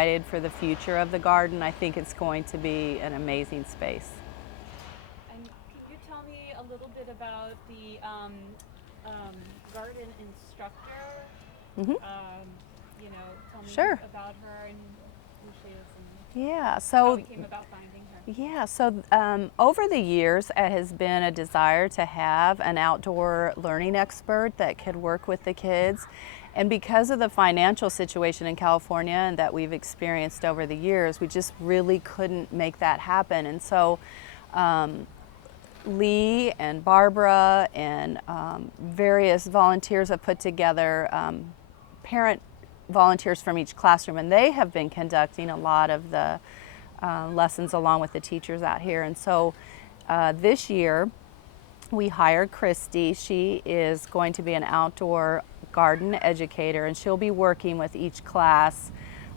excited for the future of the garden. I think it's going to be an amazing space. And can you tell me a little bit about the garden instructor? Mm-hmm. Tell me Sure. about her and who she is Yeah. and how So we came about finding her. Yeah, so over the years, it has been a desire to have an outdoor learning expert that could work with the kids. And because of the financial situation in California and that we've experienced over the years, we just really couldn't make that happen. And so Lee and Barbara and various volunteers have put together parent volunteers from each classroom, and they have been conducting a lot of the lessons along with the teachers out here. And so this year we hired Christy. She is going to be an outdoor garden educator, and she'll be working with each class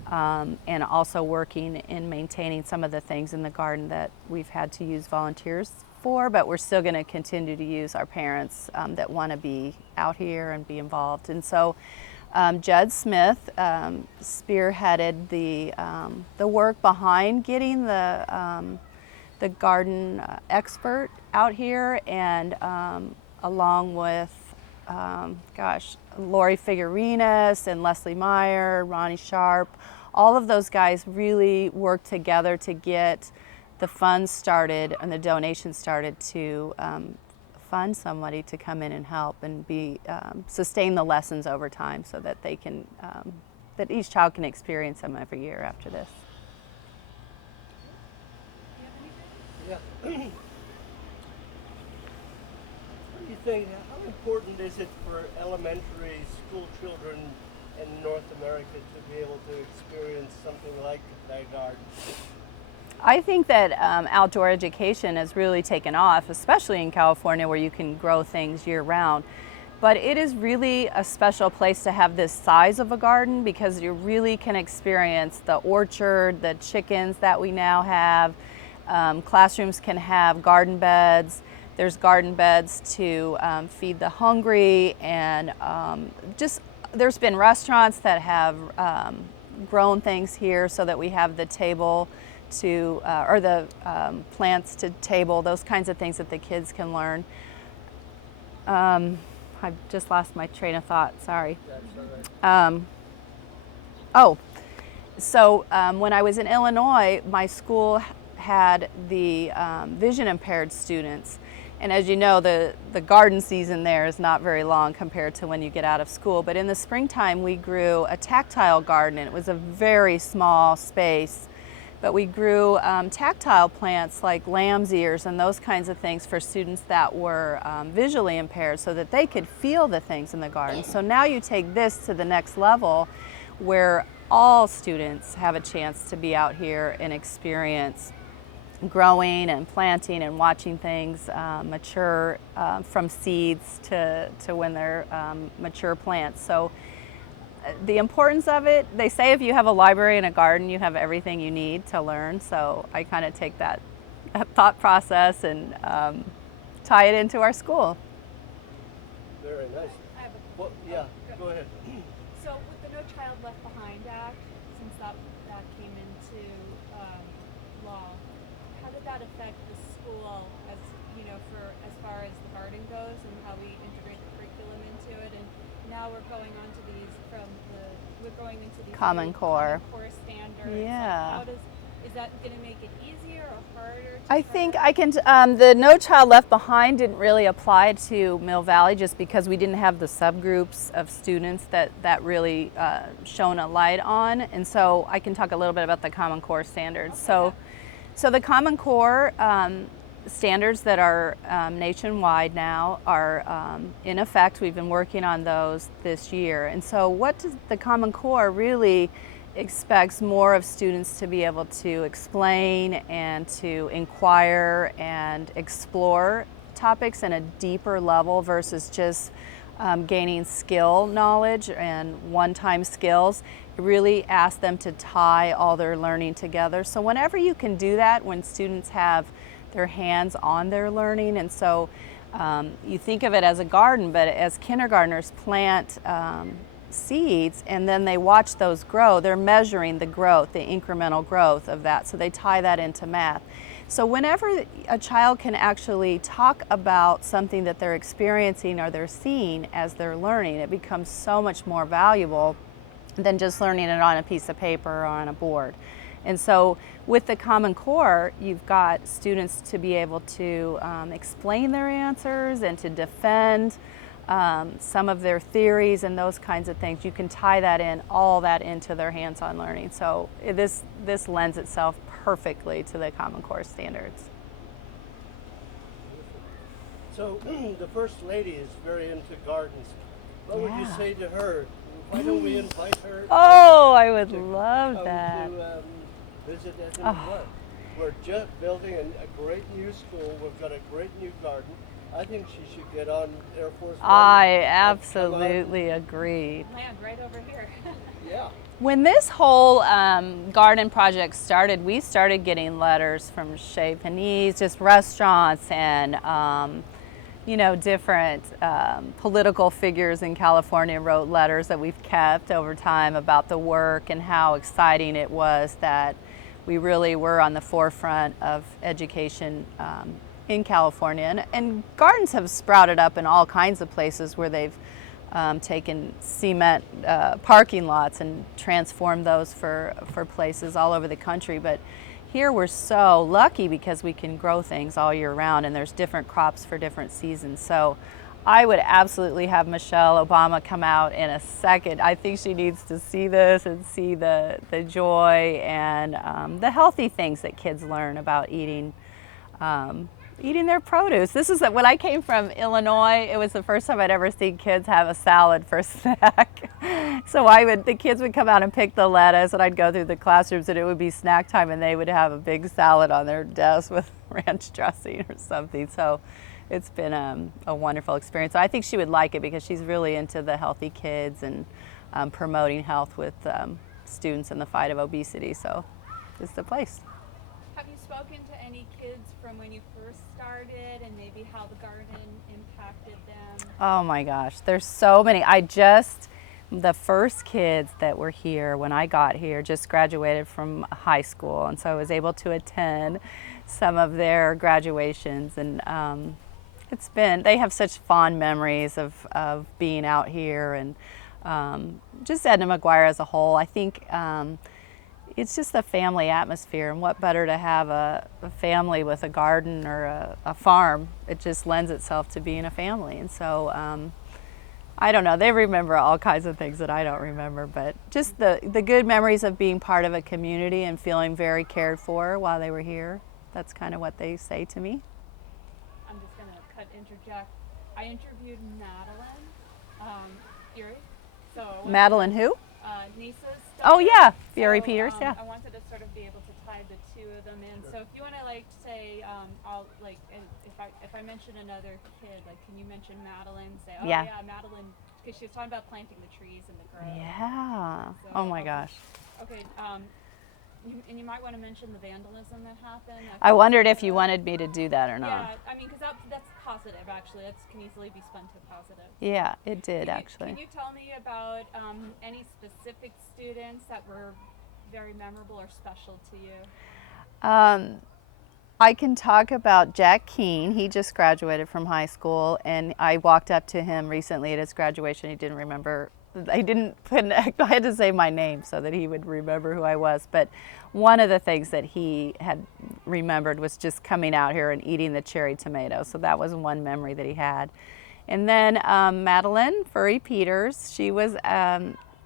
and also working in maintaining some of the things in the garden that we've had to use volunteers for, but we're still going to continue to use our parents that want to be out here and be involved. And so Judd Smith spearheaded the work behind getting the garden expert out here, and along with Lori Figurinas and Leslie Meyer, Ronnie Sharpe, all of those guys really worked together to get the funds started and the donations started to fund somebody to come in and help and sustain the lessons over time, so that they can that each child can experience them every year after this. Yeah. What do you think? How important is it for elementary school children in North America to be able to experience something like that garden? I think that outdoor education has really taken off, especially in California where you can grow things year round. But it is really a special place to have this size of a garden, because you really can experience the orchard, the chickens that we now have. Classrooms can have garden beds. There's garden beds to feed the hungry, and there's been restaurants that have grown things here so that we have the table to, or the plants to table, those kinds of things that the kids can learn. I've just lost my train of thought, sorry. When I was in Illinois, my school had the vision impaired students. And as you know, the garden season there is not very long compared to when you get out of school. But in the springtime, we grew a tactile garden, and it was a very small space. But we grew tactile plants like lamb's ears and those kinds of things for students that were visually impaired, so that they could feel the things in the garden. So now you take this to the next level, where all students have a chance to be out here and experience growing and planting and watching things mature from seeds to when they're mature plants. So the importance of it, they say if you have a library and a garden, you have everything you need to learn. So I kind of take that thought process and tie it into our school. Very nice. Go ahead. So with the No Child Left Behind Act, since that came into law, how did that affect the school as far as the garden goes, and how we integrate the curriculum into it? And now we're going into these Common Core standards. Yeah. Like, is that going to make it easier or harder? I think I can, the No Child Left Behind didn't really apply to Mill Valley, just because we didn't have the subgroups of students that really shone a light on. And so I can talk a little bit about the Common Core standards. Okay. So the Common Core standards that are nationwide now are in effect. We've been working on those this year. And so what does the Common Core really expects more of students to be able to explain and to inquire and explore topics in a deeper level versus just gaining skill knowledge and one-time skills. It really asks them to tie all their learning together. So whenever you can do that, when students have their hands on their learning, and so you think of it as a garden, but as kindergartners plant seeds and then they watch those grow, they're measuring the growth, the incremental growth of that. So they tie that into math. So whenever a child can actually talk about something that they're experiencing or they're seeing as they're learning, it becomes so much more valuable than just learning it on a piece of paper or on a board. And so with the Common Core, you've got students to be able to explain their answers and to defend some of their theories and those kinds of things. You can tie that in, all that into their hands-on learning. So this lends itself perfectly to the Common Core standards. So the First Lady is very into gardens. What would you Yeah. say to her? Why don't we invite her? Oh, I would to love come that. To visit Edmond Park. We're just building a great new school. We've got a great new garden. I think she should get on Air Force One. I and come on. absolutely agree. Land right over here. Yeah. When this whole garden project started, we started getting letters from Chez Panisse, just restaurants and different political figures in California wrote letters that we've kept over time about the work and how exciting it was that we really were on the forefront of education in California. And gardens have sprouted up in all kinds of places where they've taken cement parking lots and transformed those for places all over the country. But here we're so lucky because we can grow things all year round and there's different crops for different seasons. So I would absolutely have Michelle Obama come out in a second. I think she needs to see this and see the joy and the healthy things that kids learn about eating their produce. This is when I came from Illinois, it was the first time I'd ever seen kids have a salad for a snack. So the kids would come out and pick the lettuce and I'd go through the classrooms and it would be snack time and they would have a big salad on their desk with ranch dressing or something. So it's been a wonderful experience. I think she would like it because she's really into the healthy kids and promoting health with students in the fight of obesity. So it's the place. Have you spoken to any kids from when you first started and maybe how the garden impacted them? Oh my gosh, there's so many. The first kids that were here when I got here just graduated from high school, and so I was able to attend some of their graduations, and they have such fond memories of being out here and just Edna McGuire as a whole. I think it's just a family atmosphere, and what better to have a family with a garden or a farm. It just lends itself to being a family. And so I don't know, they remember all kinds of things that I don't remember, but just the good memories of being part of a community and feeling very cared for while they were here. That's kind of what they say to me. I'm just going to interject. I interviewed Madeline Fury. Madeline who? Nisa's Oh daughter. yeah, Fury Peters, yeah. I wanted to sort of be able to tie the two of them in. So if you want to say, I'll if I mention another kid, can you mention Madeline? Say, oh Yeah. yeah, Madeline, because she was talking about planting the trees in the grove. Yeah. So, Oh my gosh. Okay. And you might want to mention the vandalism that happened. I wondered if you wanted me to do that or not. Yeah, I mean, because that's positive, actually. That can easily be spun to positive. Yeah, it did actually. Can you tell me about any specific students that were very memorable or special to you? I can talk about Jack Keene. He just graduated from high school, and I walked up to him recently at his graduation. He didn't remember. I had to say my name so that he would remember who I was. But one of the things that he had remembered was just coming out here and eating the cherry tomato. So that was one memory that he had. And then Madeline Furry Peters, she was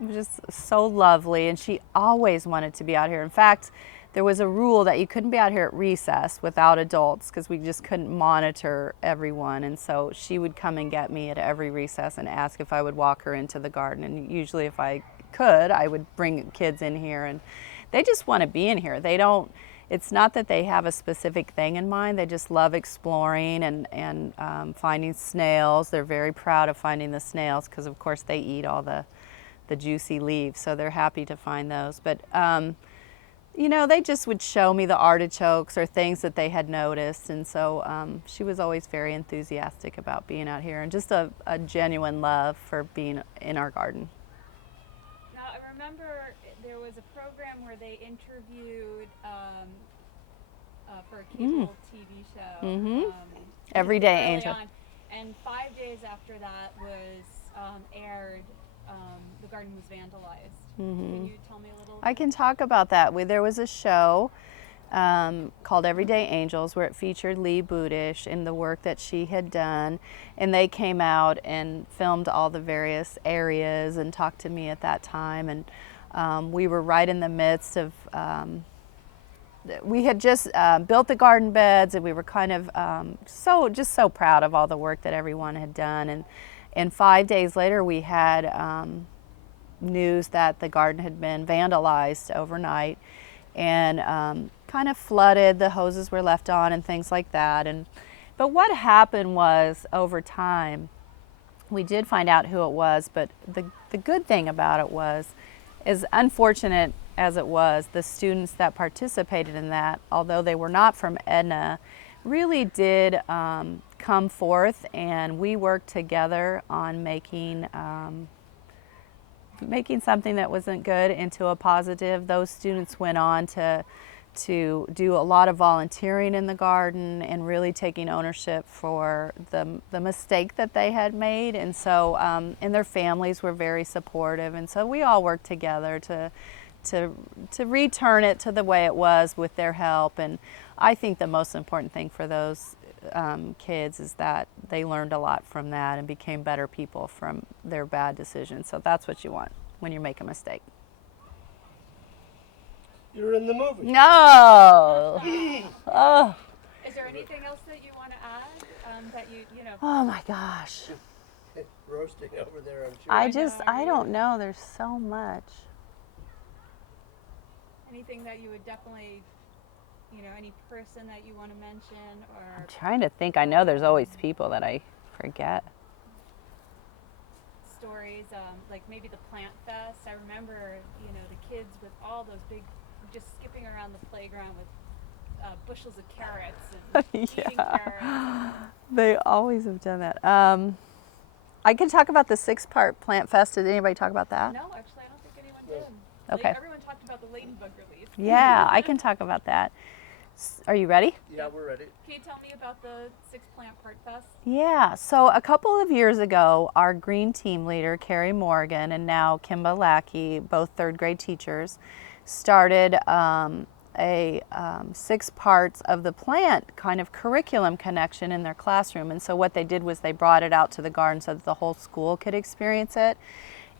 just so lovely, and she always wanted to be out here. In fact, there was a rule that you couldn't be out here at recess without adults because we just couldn't monitor everyone. And so she would come and get me at every recess and ask if I would walk her into the garden. And usually if I could, I would bring kids in here, and they just want to be in here. It's not that they have a specific thing in mind. They just love exploring and finding snails. They're very proud of finding the snails because of course they eat all the juicy leaves. So they're happy to find those. But they just would show me the artichokes or things that they had noticed. And so she was always very enthusiastic about being out here and just a genuine love for being in our garden. remember there was a program where they interviewed for a cable TV show. Everyday early Angel. on. And 5 days after that was aired, the garden was vandalized. Can you tell me a little? I can talk about that. There was a show called Everyday Angels where it featured Lee Budish and the work that she had done, and they came out and filmed all the various areas and talked to me at that time, and we were right in the midst of we had just built the garden beds, and we were kind of so proud of all the work that everyone had done. And 5 days later we had news that the garden had been vandalized overnight and kind of flooded. The hoses were left on and things like that. But what happened was, over time, we did find out who it was, but the good thing about it was, as unfortunate as it was, the students that participated in that, although they were not from Edna, really did come forth, and we worked together on making something that wasn't good into a positive. Those students went on to do a lot of volunteering in the garden and really taking ownership for the mistake that they had made. And so, and their families were very supportive. And so we all worked together to return it to the way it was with their help. And I think the most important thing for those kids is that they learned a lot from that and became better people from their bad decisions. So that's what you want when you make a mistake. You're in the movie. No. Oh. Is there anything else that you want to add that you know? Oh my gosh. Roasting over there, I'm sure. I don't know. There's so much. Anything that you would definitely, any person that you want to mention, or I'm trying to think. I know there's always people that I forget. stories, like maybe the plant fest. I remember, the kids with all those big, just skipping around the playground with bushels of carrots and eating carrots. They always have done that. I can talk about the 6-part plant fest. Did anybody talk about that? No, actually, I don't think anyone did. Okay. Everyone talked about the ladybug release. Yeah, I can talk about that. Are you ready? Yeah, we're ready. Can you tell me about the 6 plant part fest? Yeah, so a couple of years ago, our green team leader, Carrie Morgan, and now Kimba Lackey, both 3rd grade teachers, started a 6 parts of the plant kind of curriculum connection in their classroom. And so what they did was they brought it out to the garden so that the whole school could experience it.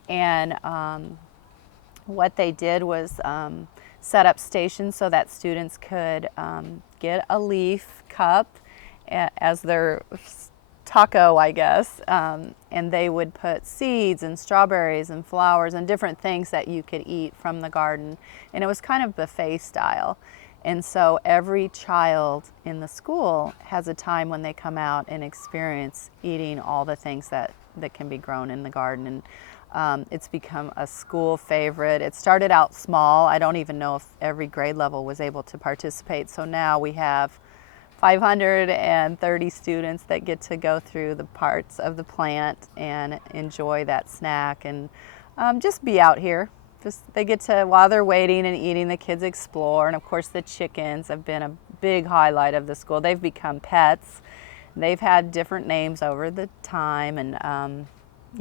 And what they did was set up stations so that students could get a leaf cup as their taco, I guess, and they would put seeds and strawberries and flowers and different things that you could eat from the garden. And it was kind of buffet style. And so every child in the school has a time when they come out and experience eating all the things that can be grown in the garden. And it's become a school favorite. It started out small. I don't even know if every grade level was able to participate. So now we have 530 students that get to go through the parts of the plant and enjoy that snack and just be out here. They get to, while they're waiting and eating, the kids explore. And of course the chickens have been a big highlight of the school. They've become pets. They've had different names over the time, and